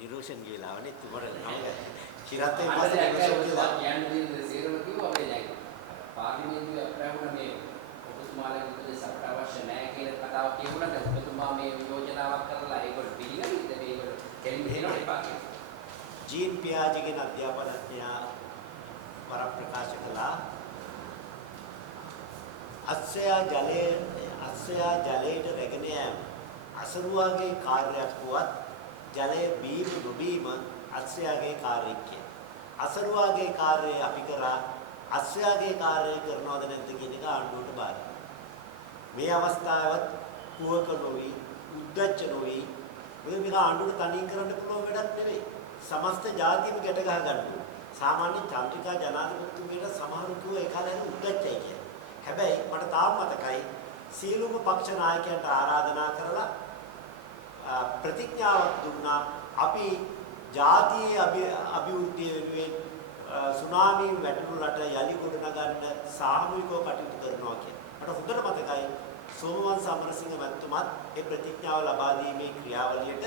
නිරෝෂන් කියලා වනේ තුමර නම කිරතේ පස්සේ නිරෝෂන් කියලා කියන්නේ සේරම කිව්වා මේ දැන් පාර්ලිමේන්තුවේ අප්‍රාහුණ මේ ඔබතුමාලගේ උපදෙස් අපට අවශ්‍ය නැහැ කියන කතාව කියුණා. දැන් ඔබතුමා මේ යෝජනාවක් කරලා ඒකට පිළිගන්නද මේකට දෙන්න හේනවනේ එපා කියලා. ජීන් පියාජිගේ අධ්‍යාපනඥයා ප්‍රකාශ කළා අස්සයා ජලයට රැගෙන යෑම අසරුවාගේ කාර්යයක් වුවත් ජලය බීම නොබීම අස්සයාගේ කාර්යයක් කියලා. අසරුවාගේ කාර්යය අපි කරා අස්සයාගේ කාර්යය කරනවද නැද්ද කියන එක ආණ්ඩුවට බාරයි. මේ අවස්ථාවවත් කුවක නොවි උද්දච්ච නොවි මේක ආණ්ඩුවට තනියෙන් කරන්න පුළුවන් වැඩක් නෙවෙයි. සමස්ත ජාතියම ගැට ගහ ගන්න ඕනේ. සාමාන්‍ය චන්ද්‍රිකා ජනාධිපතිතුමියට සමහරු කිව්ව එකලෙන් උද්දච්චයි කියලා. හැබැයි මට තාම මතකයි සීලුම පක්ෂ නායකයන්ට ආරාධනා කරලා ප්‍රතිඥාවක් දුන්නා අපි ජාතියේ අභිවෘද්ධිය වෙනුවෙන් සුනාමි වැටුණු රට යලි ගොඩනගන්න සාමූහිකව කටයුතු කරනවා කියලා. මට හොඳට මතකයි සෝමවංශ අමරසිංහ මහත්මයාත් ඒ ප්‍රතිඥාව ලබා දීමේ ක්‍රියාවලියට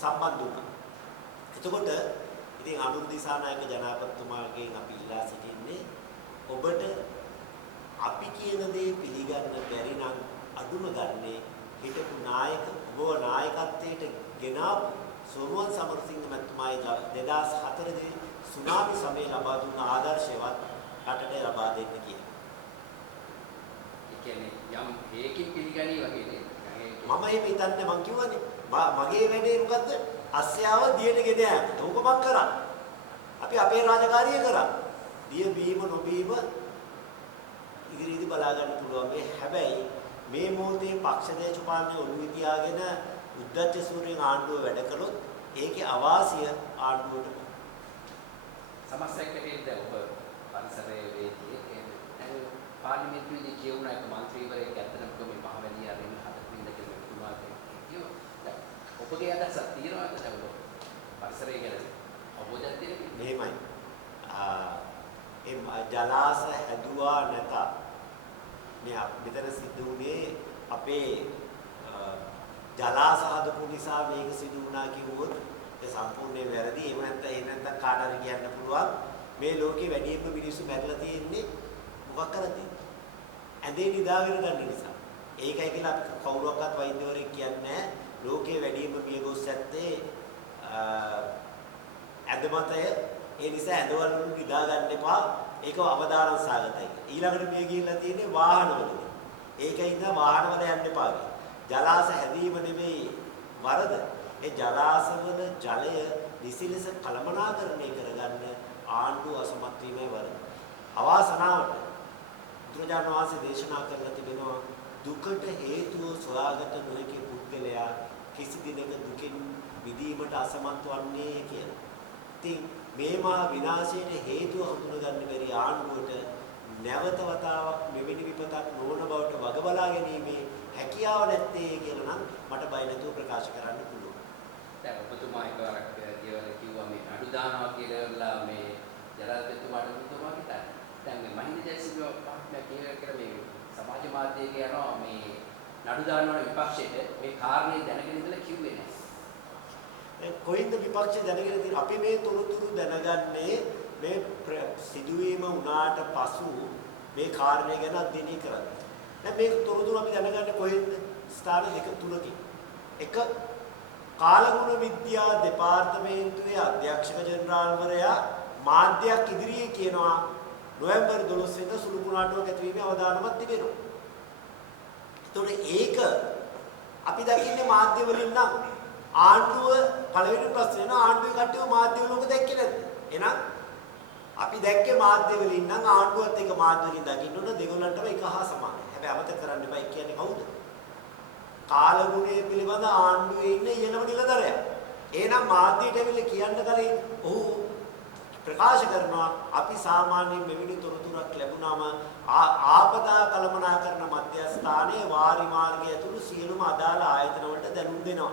සම්බන්ධ වුණා. එතකොට ඉතින් අනුර දිසානායක ජනාධිපතිතුමාගෙන් අපි ඉල්ලා සිටින්නේ ඔබට අපි කියන දේ පිළිගන්න බැරි නම් අඳුම ගන්නේ හිටපු නායක ඔබ නායකත්වයට ගෙනාවු සෝමවංශ සමරසිංහ මහත්මයායි 2004 දී සුනාමි සමයේ ලබා දුන්න ආදර්ශයවත් රටට ලබා දෙන්න කියලා. ඒ කියන්නේ යම් හේකින් පිළිගනී වගේ නේද? මම එහෙම හිතන්නේ මං කිව්වනේ මගේ වැඩේ මොකද්ද? අස්සයාව දියට ගෙන යෑම. ඒක මං කරා. අපි අපේ රාජකාරිය කරා. දිය බීම නොබීම ඉදිරියේදී බලා ගන්න පුළුවන්. හැබැයි මේ මොහොතේ පක්ෂ දේශපාලනයේ ඔළුවේ තියාගෙන උද්දච්ච සූරියන් ආණ්ඩුව වැඩ කළොත් ඒකේ අවාසිය ආණ්ඩුවට සමස්තයක් හැටියට දැන් ඔබ පරිසරයේ වේදිකේ පාර්ලිමේන්තුවේදී කියුණා එක മന്ത്രിවරයෙක් ඇත්තටම මේ මහවැලිය අරින්න හදපු ඉඳ කියලා තුමාට කියුවා. දැන් ඔබගේ අදහසක් තියෙනවද දැන් ඔබ පරිසරය ගැන අවබෝධයක් තියෙනවද? මෙහෙමයි. ඒ ජලාශ හැදුවා නැත. මේ මෙතන සිද්ධ වුණේ අපේ ජලාශ හදපු නිසා මේක සිදු වුණා කිව්වොත් ඒ සම්පූර්ණයෙන් වැරදි. එහෙම නැත්නම් කාට හරි කියන්න පුළුවන් මේ ලෝකේ වැඩිම මිනිස්සු මැරලා තියෙන්නේ මොකක් කරද්ද? ඇඳේ නිදාගෙන ගන්න නිසා. ඒකයි කියලා අපි කවුරුවක්වත් වෛද්‍යවරයෙක් කියන්නේ නැහැ. ලෝකේ වැඩිම මියගොස් ඇත්තේ ඇඳ මතය. ඒ නිසා ඇඳවල නිදා ගන්න එපා. ඒක අවදානම් සාගතයි. ඊළඟට මිය ගිහිල්ලා තියෙන්නේ වාහනවලදී. ඒකින්ද වාහනවල යන්න එපා. ජලාශ හැදීම නෙමෙයි වරද. ඒ ජලාශවල ජලය නිසිලස කළමනාකරණය කරගන්න ආණ්ඩුව අසමත් වීමයි වරද. අවාසනාවට බුදුරජාණන් වහන්සේ දේශනා කරලා තිබෙනවා දුකට හේතුව සොයාගත නොහැකි පුද්ගලයා කිසි දිනක දුකින් මිදීමට අසමත් වන්නේ කියලා. ඉතින් මේ මහා විනාශයට හේතුව හඳුනගන්න බැරි ආණ්ඩුවට නැවත වතාවක් මෙවැනි විපතක් නොවන බවට වග බලා ගැනීමේ හැකියාව නැත්තේ කියලා නම් මට බය නැතුව ප්‍රකාශ කරන්න පුළුවන්. දැන් ඔබතුමා එකවරක් කිව්වා මේ නඩු දානවා කියලා මේ ජනාධිපතිතුමාට ඔබතුමා හිතන්නේ. දැන් මේ මහින්ද ජයසිංහ මහත්මයා කියලා මේ සමාජ මාධ්‍යයේ යනවා මේ නඩු දානවා විපක්ෂයට මේ කාරණේ දැනගෙන ඉඳලා කිව්වේ නැහැ. කොයින්ද විපක්ෂ දැනගෙන තියෙන අපි මේ තොරතුරු දැනගන්නේ මේ සිදුවීම වුණාට පසු මේ කාරණේ ගැන අධ්‍යයනය කරන්නේ. දැන් මේ තොරතුරු අපි දැනගන්නේ කොයින්ද? ස්ථාන දෙක තුනකින්. එක කාලගුණ විද්‍යා දෙපාර්තමේන්තුවේ අධ්‍යක්ෂක ජෙනරාල්වරයා මාධ්‍යයක් ඉදිරියේ කියනවා නොවැම්බර් 12 වෙනිදා සුළු කුණාටුවක් ඇතිවීමේ අවදානමක් තිබෙනවා. ඒතකොට ඒක අපි දකින්නේ මාධ්‍ය වලින් නම් ආණ්ඩුව පළවෙනි ප්‍රශ්නේ න ආණ්ඩුවේ කට්ටිය මාධ්‍ය වල ඔබ දැක්කේ නැද්ද? එහෙනම් අපි දැක්කේ මාධ්‍ය වලින් නම් ආණ්ඩුවත් එක මාධ්‍ය වලින් දකින්න ඕන දෙගොල්ලන්ටම එක හා සමානයි. හැබැයි අමතක කරන්න එපා කියන්නේ කවුද? කාලගුණය පිළිබඳ ආණ්ඩුවේ ඉන්න ඊළම නිලධරයා. එහෙනම් මාධ්‍යයට ඇවිල්ලා කියන්න කලින් ඔහු ප්‍රකාශ කරනවා අපි සාමාන්‍යයෙන් මෙවැනි තොරතුරක් ලැබුණාම ආපදා කළමනාකරණ මධ්‍යස්ථානයේ වාරි මාර්ගය ඇතුළු සියලුම අදාළ ආයතන වලට දැනුම් දෙනවා.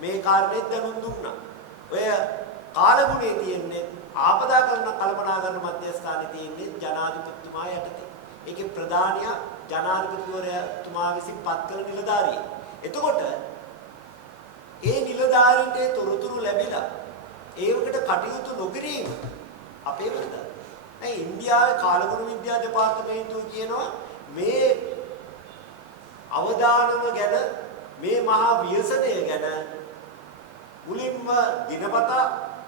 මේ කාරණේත් දැනුම් දුන්නා. ඔය කාලගුණේ තියෙන්නේ ආපදා කළමනාකරණ මධ්‍යස්ථානයේ තියෙන්නේ ජනාධිපතිතුමා යටතේ. ඒකේ ප්‍රධානියා ජනාධිපතිවරයාතුමා විසින් පත් කළ නිලධාරියෙක්. එතකොට ඒ නිලධාරියා නිලධාරීන්ට තොරතුරු ලැබිලා ඒවකට කටයුතු නොකිරීම අපේ වරදක්. දැන් ඉන්දියාවේ කාලගුණ විද්‍යා දෙපාර්තමේන්තුව කියනවා මේ අවදානම ගැන මේ මහා ව්‍යසනය ගැන මුලින්ම දිනපතා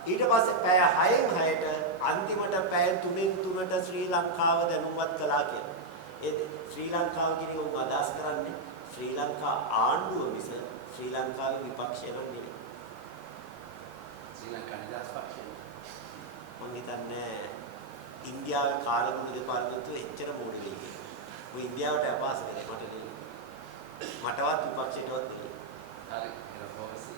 ඊට පස්සේ පැය 6න් 6ට අන්තිමට පැය 3න් 3ට ශ්‍රී ලංකාව දැනුම්වත් කළා කියලා. ඒ ශ්‍රී ලංකාව කියන එක උන් අදහස් කරන්නේ ශ්‍රී ලංකා ආණ්ඩුව මිස ශ්‍රී ලංකාවේ විපක්ෂය නෙවෙයි. ශ්‍රී ලංකා නිදහස් පක්ෂය. මම හිතන්නේ ඉන්දියාවේ කාලගුණ දෙපාර්තමේන්තුව එච්චර මෝඩ වෙයි කියලා. ඔය ඉන්දියාවට අපහාස කරේ මට නෙවෙයි. මටවත් විපක්ෂයටවත් නෙවෙයි. හරි ඒක පොවසි.